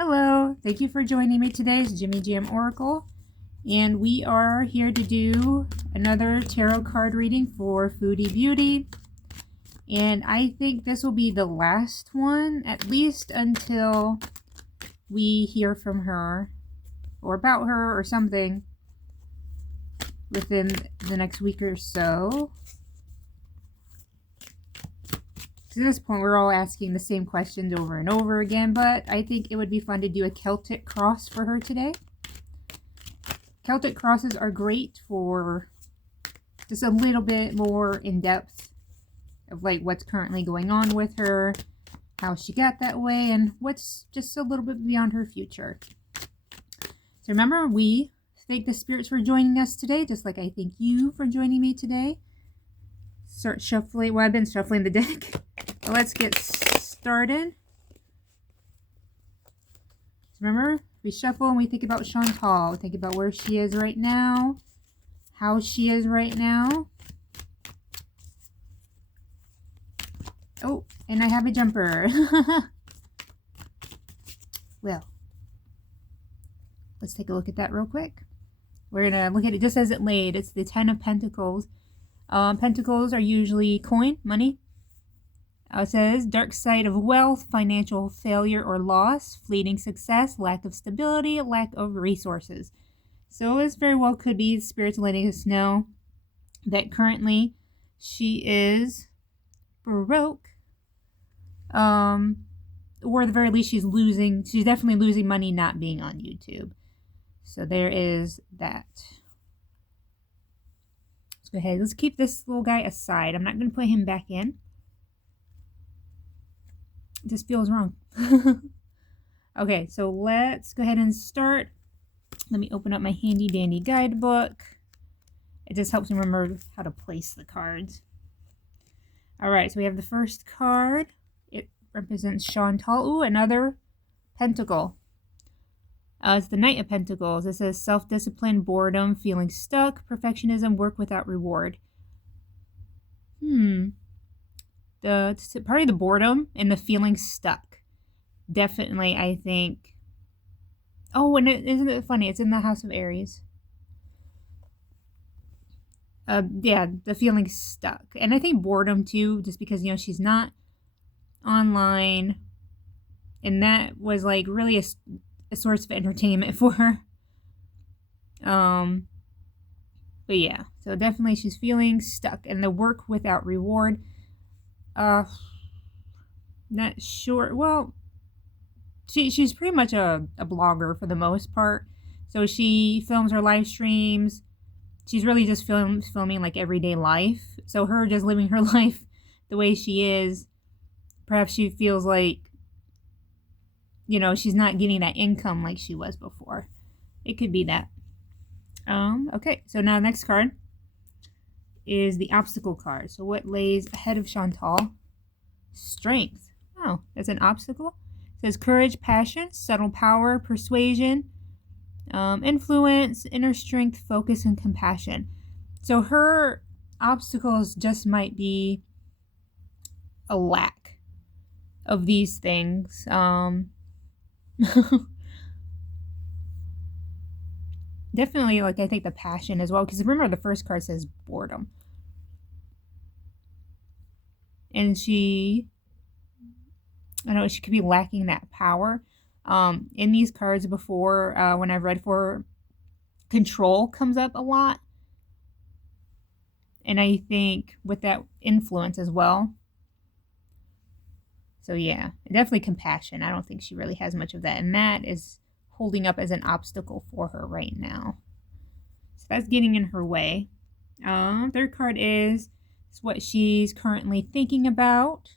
Hello, thank you for joining me today. It's Jimmy Jam Oracle, and we are here to do another tarot card reading for Foodie Beauty. And I think this will be the last one, at least until we hear from her or about her or something within the next week or so. To this point, we're all asking the same questions over and over again, but I think it would be fun to do a Celtic cross for her today. Celtic crosses are great for just a little bit more in depth of like what's currently going on with her, how she got that way, and what's just a little bit beyond her future. So remember, we thank the spirits for joining us today, just like I thank you for joining me today. Start shuffling. Well, I've been shuffling the deck. So let's get started. So remember, we shuffle and we think about Chantal. We think about where she is right now, how she is right now. Oh, and I have a jumper. Well, let's take a look at that real quick. We're going to look at it just as it laid. It's the 10 of Pentacles. Pentacles are usually coin, money. It says, dark side of wealth, financial failure or loss, fleeting success, lack of stability, lack of resources. So this very well could be the spirits letting us know that currently she is broke. Or at the very least she's definitely losing money not being on YouTube. So there is that. Let's go ahead. Let's keep this little guy aside. I'm not going to put him back in. It just feels wrong. Okay, so let's go ahead and start. Let me open up my handy dandy guidebook. It just helps me remember how to place the cards. All right, so we have the first card. It represents Chantal. Ooh, another pentacle. It's the Knight of Pentacles. It says self-discipline, boredom, feeling stuck, perfectionism, work without reward. Probably the boredom and the feeling stuck. Definitely, I think. Oh, and isn't it funny? It's in the House of Aries. Yeah, the feeling stuck. And I think boredom too, just because, she's not online. And that was like really a source of entertainment for her. But yeah, so definitely she's feeling stuck. And the work without reward. Not sure. Well, she's pretty much a blogger for the most part. So she films her live streams. She's really just filming like everyday life. So her just living her life the way she is. Perhaps she feels like, she's not getting that income like she was before. It could be that. Okay, so now the next card is the obstacle card. So what lays ahead of Chantal? Strength. Oh, that's an obstacle. It says courage, passion, subtle power, persuasion, influence, inner strength, focus, and compassion. So her obstacles just might be a lack of these things. Definitely, like, I think the passion as well, because remember the first card says boredom. And she could be lacking that power. In these cards before, when I've read for her, control comes up a lot. And I think with that influence as well. So yeah, definitely compassion. I don't think she really has much of that. And that is holding up as an obstacle for her right now. So that's getting in her way. Third card is what she's currently thinking about.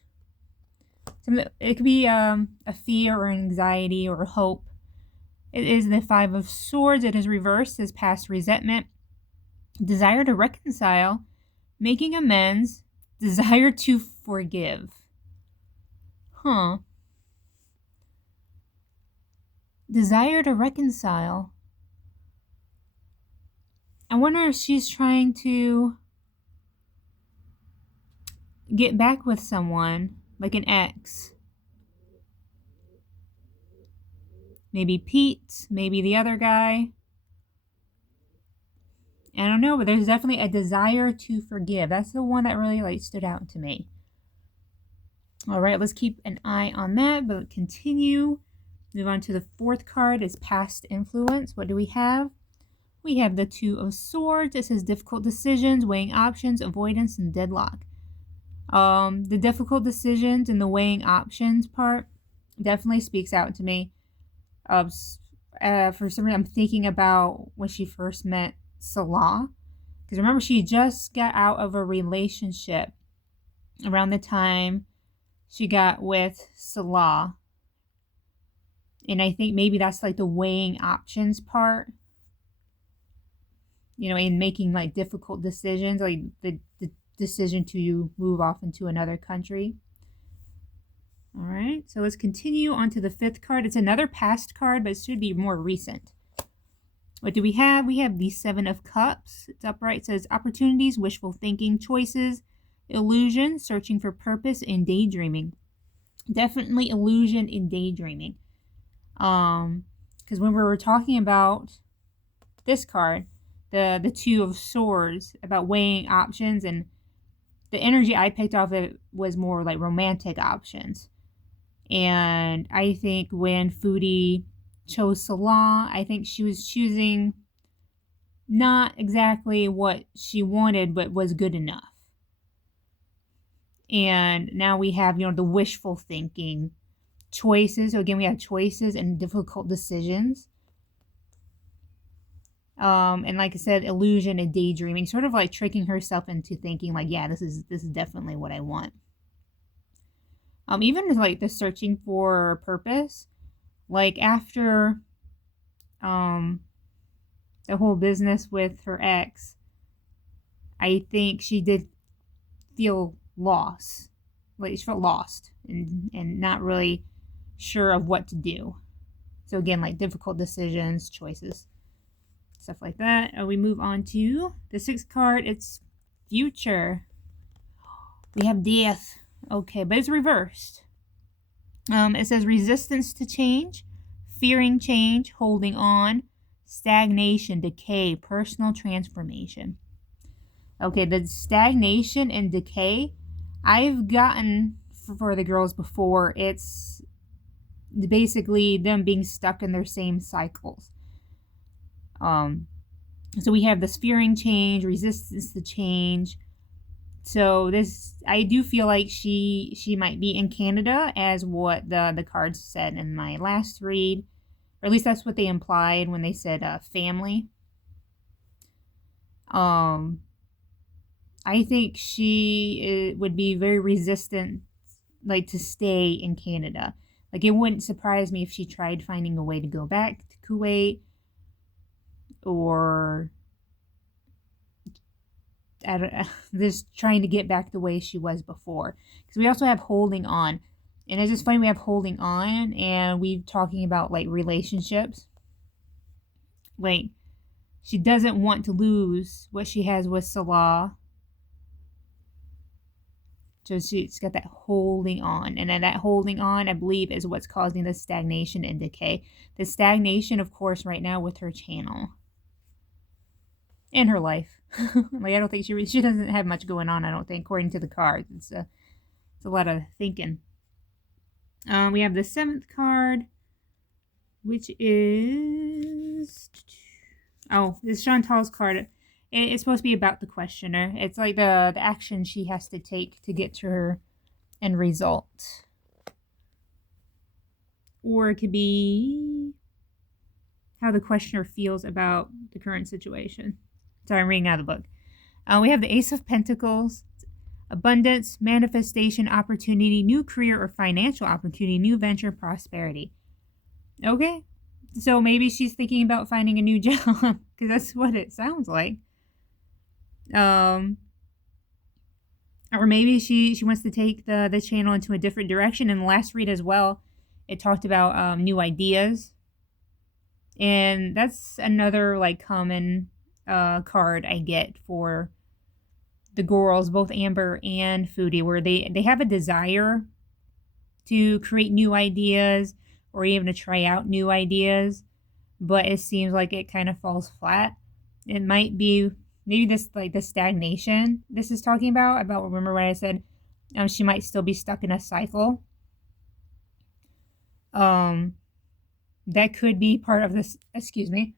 It could be a fear or anxiety or hope. It is the Five of Swords. It is reversed as past resentment, desire to reconcile, making amends, desire to forgive. Desire to reconcile. I wonder if she's trying to get back with someone, like an ex. Maybe Pete, maybe the other guy. I don't know, but there's definitely a desire to forgive. That's the one that really like stood out to me. All right, let's keep an eye on that, but continue. Move on to the fourth card is past influence. What do we have? We have the Two of Swords. It says difficult decisions, weighing options, avoidance, and deadlock. The difficult decisions and the weighing options part definitely speaks out to me. For some reason, I'm thinking about when she first met Salah. Because remember, she just got out of a relationship around the time she got with Salah. And I think maybe that's like the weighing options part. You know, in making like difficult decisions, like the decision to move off into another country. All right, so let's continue on to the fifth card. It's another past card, but it should be more recent. What do we have? We have the Seven of Cups. It's upright. It says opportunities, wishful thinking, choices, illusion, searching for purpose, and daydreaming. Definitely illusion and daydreaming. Because when we were talking about this card, the Two of Swords, about weighing options, and the energy I picked off it was more like romantic options. And I think when Foodie chose Salah, I think she was choosing not exactly what she wanted, but was good enough. And now we have, you know, the wishful thinking, choices. So again, we have choices and difficult decisions. And like I said, illusion and daydreaming, sort of like tricking herself into thinking like, yeah, this is definitely what I want. Even like the searching for purpose, like after the whole business with her ex, I think she did feel lost. Like she felt lost and not really sure of what to do. So again, like difficult decisions, choices, stuff like that. We move on to the sixth card. It's future. We have death. Okay, but it's reversed. It says resistance to change, fearing change, holding on, stagnation, decay, personal transformation. Okay, the stagnation and decay, I've gotten for the girls before. It's basically them being stuck in their same cycles. So we have this fearing change, resistance to change. So this, I do feel like she might be in Canada, as what the cards said in my last read, or at least that's what they implied when they said family. I think she would be very resistant, like to stay in Canada. Like it wouldn't surprise me if she tried finding a way to go back to Kuwait, or just trying to get back the way she was before. Because we also have holding on. And it's just funny, we have holding on and we're talking about like relationships. Like she doesn't want to lose what she has with Salah. So she's got that holding on. And then that holding on, I believe, is what's causing the stagnation and decay. The stagnation, of course, right now with her channel. In her life. Like I don't think she doesn't have much going on, I don't think, according to the cards. It's a lot of thinking. We have the seventh card, which is this is Chantal's card. It's supposed to be about the questioner. It's like the action she has to take to get to her end result. Or it could be how the questioner feels about the current situation. Sorry, I'm reading out of the book. We have the Ace of Pentacles, abundance, manifestation, opportunity, new career or financial opportunity, new venture, prosperity. Okay, so maybe she's thinking about finding a new job, because that's what it sounds like. Or maybe she wants to take the channel into a different direction. In the last read as well, it talked about new ideas. And that's another like common card I get for the girls, both Amber and Foodie, where they have a desire to create new ideas, or even to try out new ideas, but it seems like it kind of falls flat. It might be maybe this, like the stagnation this is talking about, remember what I said, she might still be stuck in a cycle. That could be part of this, excuse me,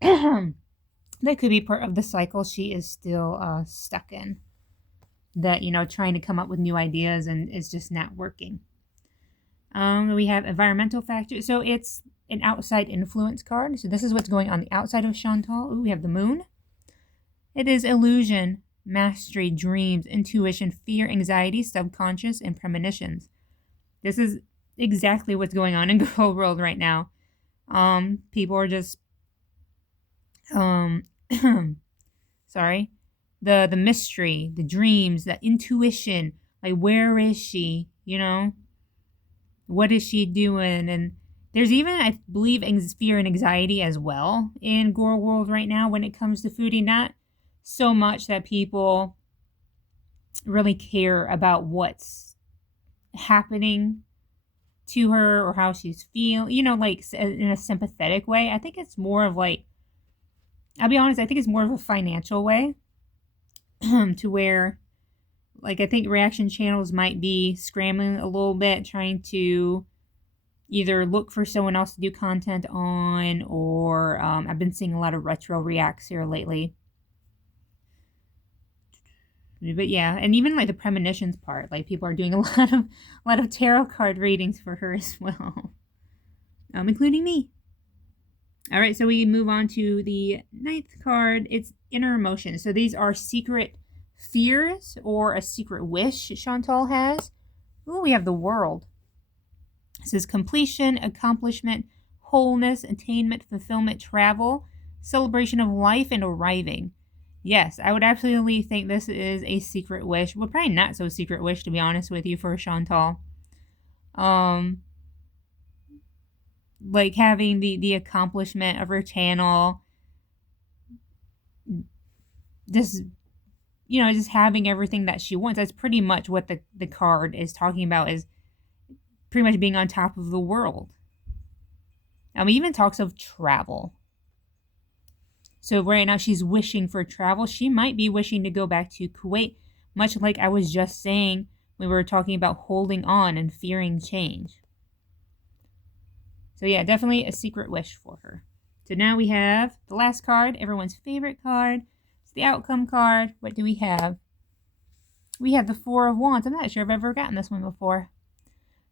that could be part of the cycle she is still stuck in. That, trying to come up with new ideas and it's just not working. We have environmental factors. So it's an outside influence card. So this is what's going on the outside of Chantal. Ooh, we have the moon. It is illusion, mastery, dreams, intuition, fear, anxiety, subconscious, and premonitions. This is exactly what's going on in girl world right now. People are just, sorry, the mystery, the dreams, the intuition, like where is she, what is she doing? And there's even, I believe, fear and anxiety as well in girl world right now when it comes to Foodie. Not so much that people really care about what's happening to her or how she's feeling, like in a sympathetic way. I think it's more of like, I'll be honest, I think it's more of a financial way to where, like, I think reaction channels might be scrambling a little bit, trying to either look for someone else to do content on, or I've been seeing a lot of retro reacts here lately. But yeah, and even like the premonitions part, like people are doing a lot of tarot card readings for her as well, including me. All right, so we move on to the 9th card. It's inner emotions. So these are secret fears or a secret wish Chantal has. Ooh, we have the World. This is completion, accomplishment, wholeness, attainment, fulfillment, travel, celebration of life, and arriving. Yes, I would absolutely think this is a secret wish. Well, probably not so secret wish, to be honest with you, for Chantal. Like having the accomplishment of her channel. Just, just having everything that she wants. That's pretty much what the card is talking about, is pretty much being on top of the world. Even talks of travel. So right now she's wishing for travel. She might be wishing to go back to Kuwait, much like I was just saying when we were talking about holding on and fearing change. So yeah, definitely a secret wish for her. So now we have the last card, everyone's favorite card. It's the outcome card. What do we have? We have the Four of Wands. I'm not sure I've ever gotten this one before.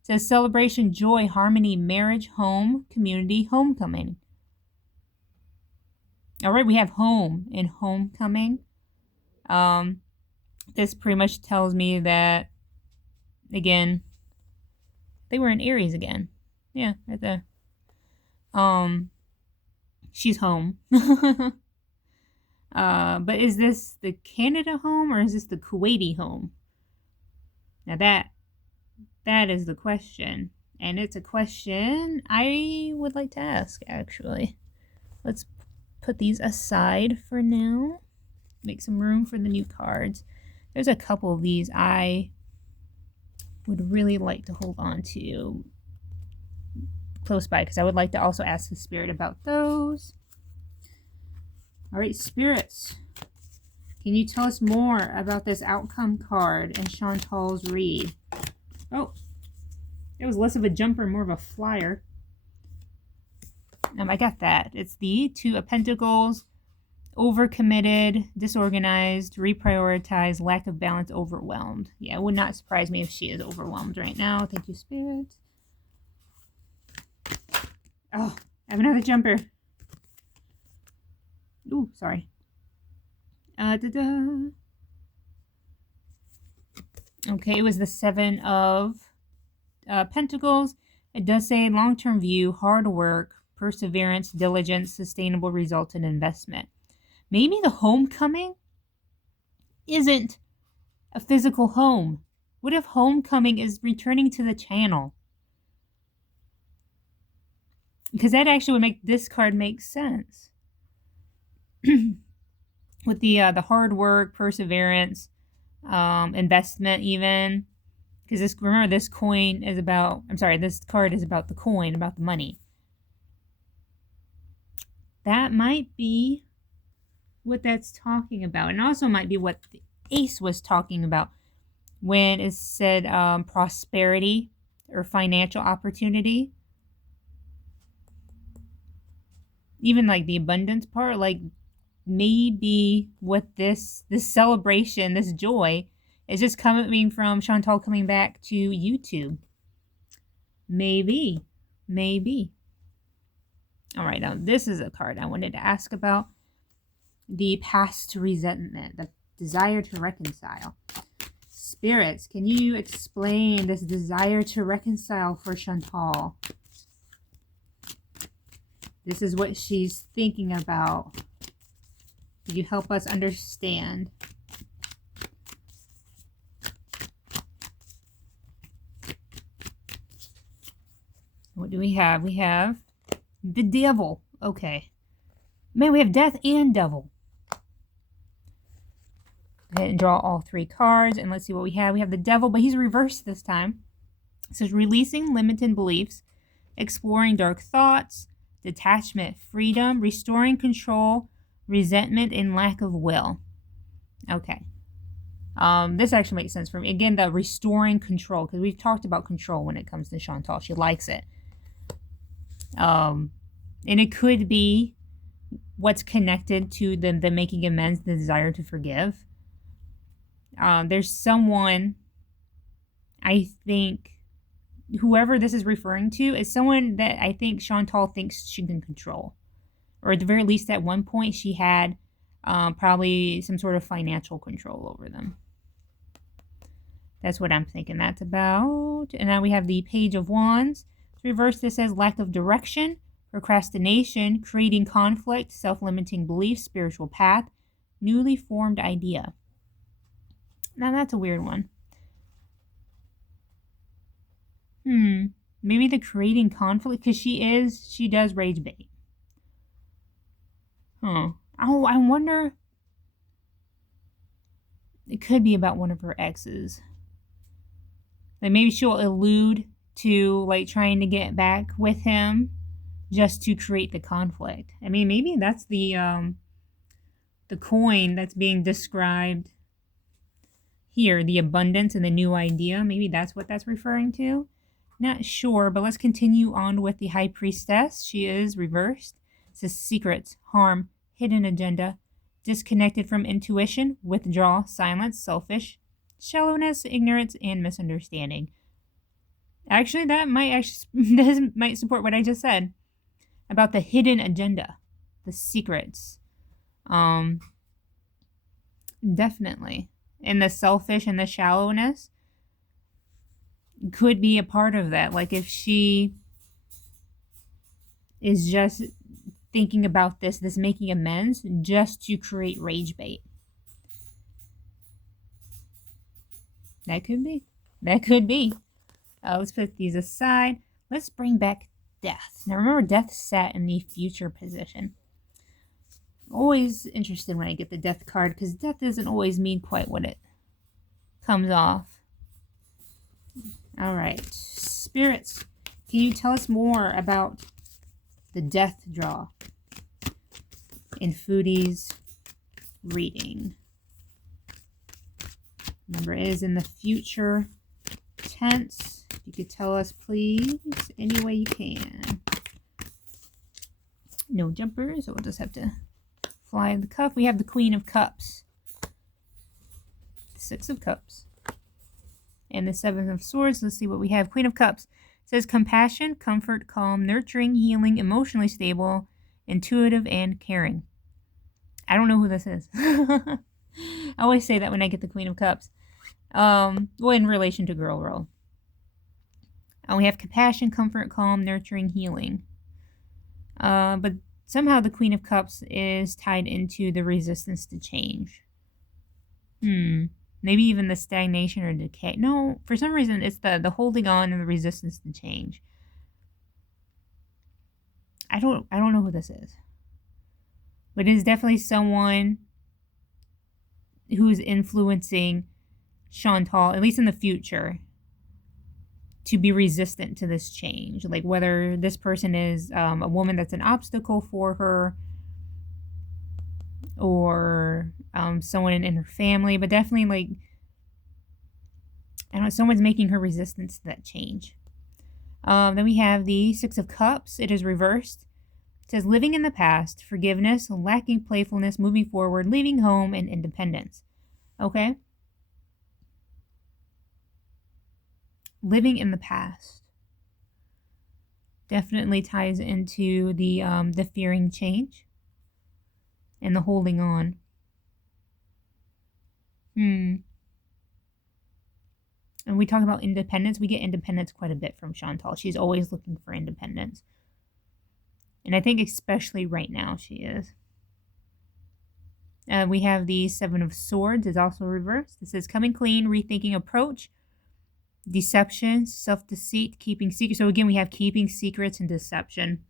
It says celebration, joy, harmony, marriage, home, community, homecoming. All right, we have home in homecoming. This pretty much tells me that, again, they were in Aries again. Yeah, right there. She's home. But is this the Canada home or is this the Kuwaiti home? Now that is the question. And it's a question I would like to ask, actually. Let's put these aside for now. Make some room for the new cards. There's a couple of these I would really like to hold on to close by, because I would like to also ask the spirit about those. All right, spirits. Can you tell us more about this outcome card and Chantal's read? Oh, it was less of a jumper, more of a flyer. I got that. It's the Two of Pentacles. Overcommitted, disorganized, reprioritized, lack of balance, overwhelmed. Yeah, it would not surprise me if she is overwhelmed right now. Thank you, Spirit. Oh, I have another jumper. Ooh, sorry. Okay, it was the Seven of Pentacles. It does say long-term view, hard work, perseverance, diligence, sustainable results, and investment. Maybe the homecoming isn't a physical home. What if homecoming is returning to the channel? Because that actually would make this card make sense. With the hard work, perseverance, investment even. Because remember, this coin is about, this card is about the coin, about the money. That might be what that's talking about. And also might be what the ace was talking about when it said prosperity or financial opportunity. Even like the abundance part, like maybe what this celebration, this joy, is just coming from Chantal coming back to YouTube. Maybe. All right, now this is a card I wanted to ask about. The past resentment, the desire to reconcile. Spirits, can you explain this desire to reconcile for Chantal? This is what she's thinking about. Can you help us understand? What do we have? We have the devil. Okay. Man, we have death and devil. Go ahead and draw all 3 cards, and let's see what we have. We have the devil, but he's reversed this time. It says releasing limited beliefs, exploring dark thoughts, detachment, freedom, restoring control, resentment, and lack of will. Okay. This actually makes sense for me. Again, the restoring control, because we've talked about control when it comes to Chantal. She likes it. And it could be what's connected to the making amends, the desire to forgive. There's someone, I think, whoever this is referring to is someone that I think Chantal thinks she can control. Or at the very least, at one point, she had probably some sort of financial control over them. That's what I'm thinking that's about. And now we have the Page of Wands. To reverse, this says lack of direction, procrastination, creating conflict, self-limiting beliefs, spiritual path, newly formed idea. Now that's a weird one. Maybe the creating conflict, because she does rage bait. Oh, I wonder. It could be about one of her exes. Like maybe she'll allude to like trying to get back with him just to create the conflict. I mean, maybe that's the coin that's being described here, the abundance and the new idea. Maybe that's what that's referring to. Not sure, but let's continue on with the High Priestess. She is reversed. It says secrets, harm, hidden agenda, disconnected from intuition, withdraw, silence, selfish, shallowness, ignorance, and misunderstanding. Actually, that might support what I just said about the hidden agenda, the secrets. Definitely. And the selfish and the shallowness could be a part of that. Like if she is just thinking about this making amends just to create rage bait. That could be. Let's put these aside. Let's bring back death. Now remember, death sat in the future position. Always interested when I get the death card, because death doesn't always mean quite what it comes off. All right, spirits, can you tell us more about the death draw in Foodie's reading? Remember, it is in the future tense. If you could tell us, please, any way you can. No jumpers, so we'll just have to fly the cup. We have the Queen of Cups, 6 of Cups, and the 7 of Swords. Let's see what we have. Queen of Cups says compassion, comfort, calm, nurturing, healing, emotionally stable, intuitive, and caring. I don't know who this is. I always say that when I get the Queen of Cups. Well, in relation to Girl Girl. And we have compassion, comfort, calm, nurturing, healing. But somehow the Queen of Cups is tied into the resistance to change. Maybe even the stagnation or decay. No, for some reason it's the holding on and the resistance to change. I don't know who this is. But it is definitely someone who's influencing Chantal, at least in the future. to be resistant to this change. Like whether this person is a woman that's an obstacle for her, or someone in her family, but definitely like, I don't know, someone's making her resistant to that change. Then we have the Six of Cups. It is reversed. It says living in the past, forgiveness, lacking playfulness, moving forward, leaving home, and independence. Okay? Living in the past definitely ties into the fearing change and the holding on. And we talk about independence. We get independence quite a bit from Chantal. She's always looking for independence. And I think especially right now she is. We have the Seven of Swords is also reversed. It says coming clean, rethinking approach, deception, self-deceit, keeping secrets. So again, we have keeping secrets and deception.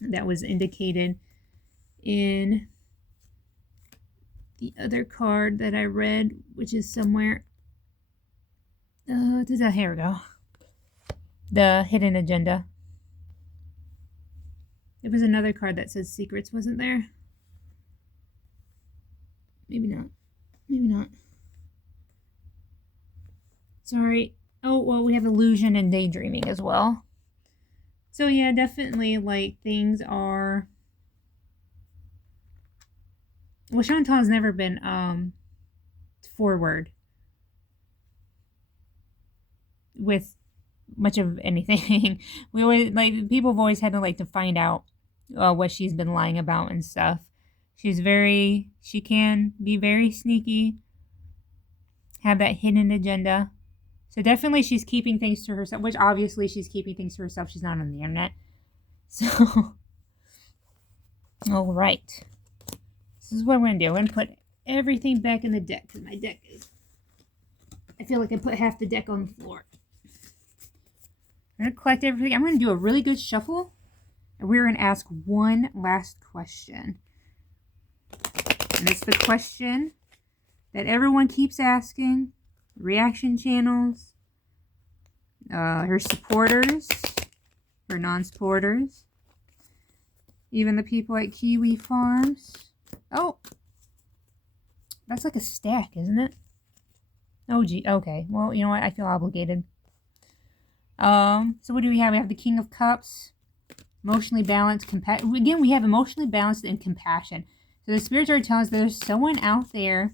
That was indicated in the other card that I read, which is somewhere. Here we go. The hidden agenda. There was another card that says secrets, wasn't there? Maybe not. Maybe not. Sorry. Oh, well, we have illusion and daydreaming as well. So yeah, definitely like things are... Well, Chantal has never been forward with much of anything. We always like, people have always had to like to find out what she's been lying about and stuff. She can be very sneaky, have that hidden agenda. So definitely she's keeping things to herself, which obviously she's keeping things to herself. She's not on the internet. So, all right. This is what I'm going to do. I'm going to put everything back in the deck because my deck is, I feel like I put half the deck on the floor. I'm going to collect everything. I'm going to do a really good shuffle. And we're going to ask one last question. And it's the question that everyone keeps asking. Reaction channels. Her supporters. Her non-supporters. Even the people at Kiwi Farms. Oh. That's like a stack, isn't it? Oh, gee. Okay. Well, you know what? I feel obligated. So what do we have? We have the King of Cups, emotionally balanced, again, we have emotionally balanced and compassion. So the spirits are telling us there's someone out there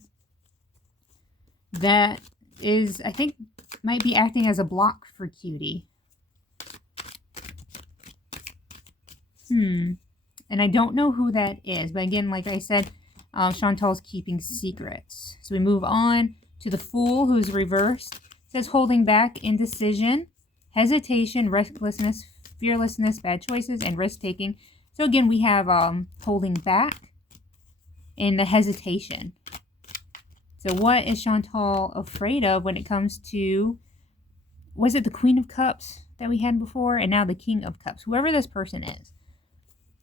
that is, I think, might be acting as a block for Cutie. And I don't know who that is, but again, like I said, Chantal's keeping secrets. So we move on to the Fool, who's reversed. It says holding back, indecision, hesitation, restlessness, fearlessness, bad choices, and risk-taking. So again, we have holding back and the hesitation. So what is Chantal afraid of when it comes to, was it the Queen of Cups that we had before? And now the King of Cups, whoever this person is.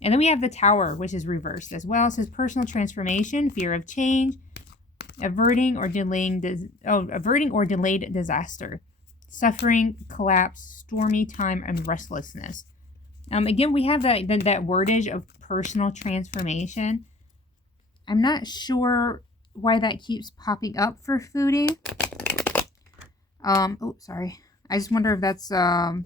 And then we have the Tower, which is reversed as well. It says personal transformation, fear of change, averting or delayed disaster. Suffering, collapse, stormy time, and restlessness. Again, we have that wordage of personal transformation. I'm not sure why that keeps popping up for Foodie. Oh, sorry. I just wonder if that's, God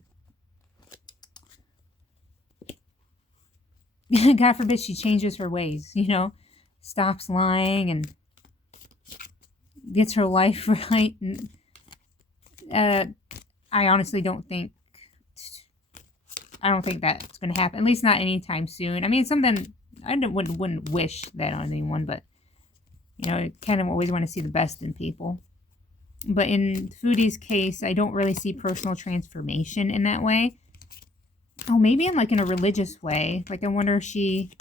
forbid she changes her ways, you know, stops lying and gets her life right. And, I honestly don't think that's going to happen. At least not anytime soon. I mean, it's something I wouldn't wish that on anyone, but you know, I kind of always want to see the best in people. But in Foodie's case, I don't really see personal transformation in that way. Oh, maybe in like in a religious way. Like I wonder if she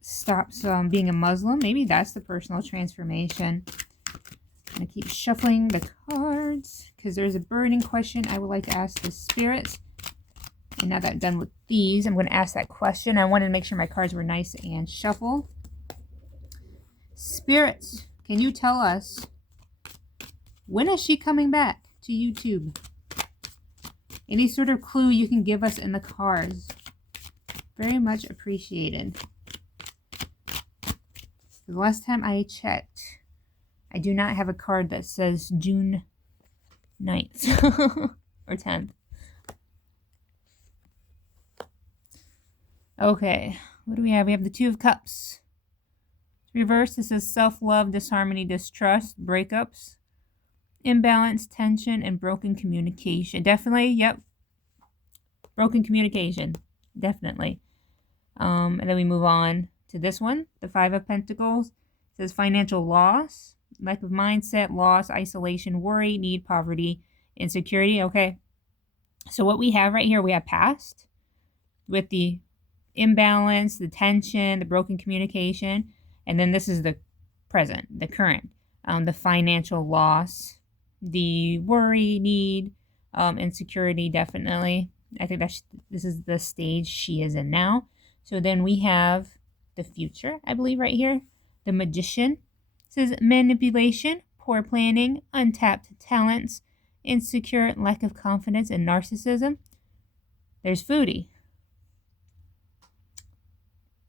stops being a Muslim. Maybe that's the personal transformation. I'm going to keep shuffling the cards because there's a burning question I would like to ask the spirits. And now that I'm done with these, I'm going to ask that question. I wanted to make sure my cards were nice and shuffled. Spirits, can you tell us, when is she coming back to YouTube. Any sort of clue you can give us in the cards. Very much appreciated. The last time I checked, I do not have a card that says June 9th or 10th. Okay, what do we have? We have the Two of Cups. Reverse, this is self-love, disharmony, distrust, breakups, imbalance, tension, and broken communication. Definitely, yep. Broken communication, definitely. And then we move on to this one, the Five of Pentacles. It says financial loss, lack of mindset, loss, isolation, worry, need, poverty, insecurity. Okay, so what we have right here, we have past with the imbalance, the tension, the broken communication. And then this is the present, the current, the financial loss, the worry, need, insecurity, definitely. I think this is the stage she is in now. So then we have the future, I believe, right here. The Magician. It says manipulation, poor planning, untapped talents, insecure, lack of confidence, and narcissism. There's Foodie.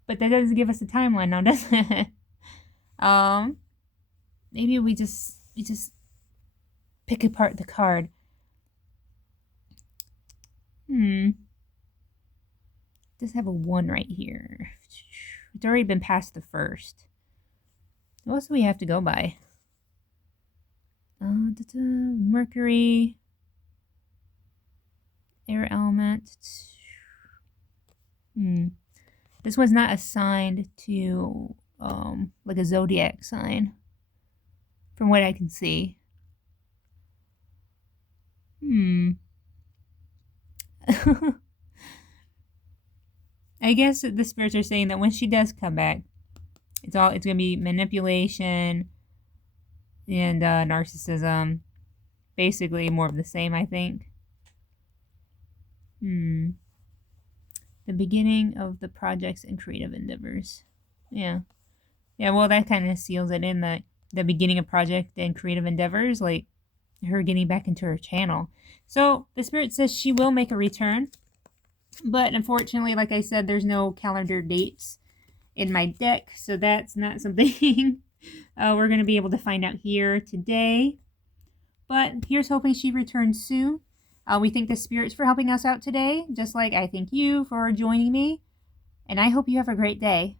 But that doesn't give us a timeline now, does it? Maybe we just pick apart the card. It does have a 1 right here. It's already been past the first. What else do we have to go by? Mercury. Air element. This one's not assigned to like a zodiac sign, from what I can see. I guess the spirits are saying that when she does come back, it's gonna be manipulation and narcissism. Basically more of the same, I think. The beginning of the projects and creative endeavors. Yeah, well, that kind of seals it in, the beginning of project and creative endeavors, like her getting back into her channel. So the spirit says she will make a return, but unfortunately, like I said, there's no calendar dates in my deck, so that's not something we're going to be able to find out here today. But here's hoping she returns soon. We thank the spirits for helping us out today, just like I thank you for joining me, and I hope you have a great day.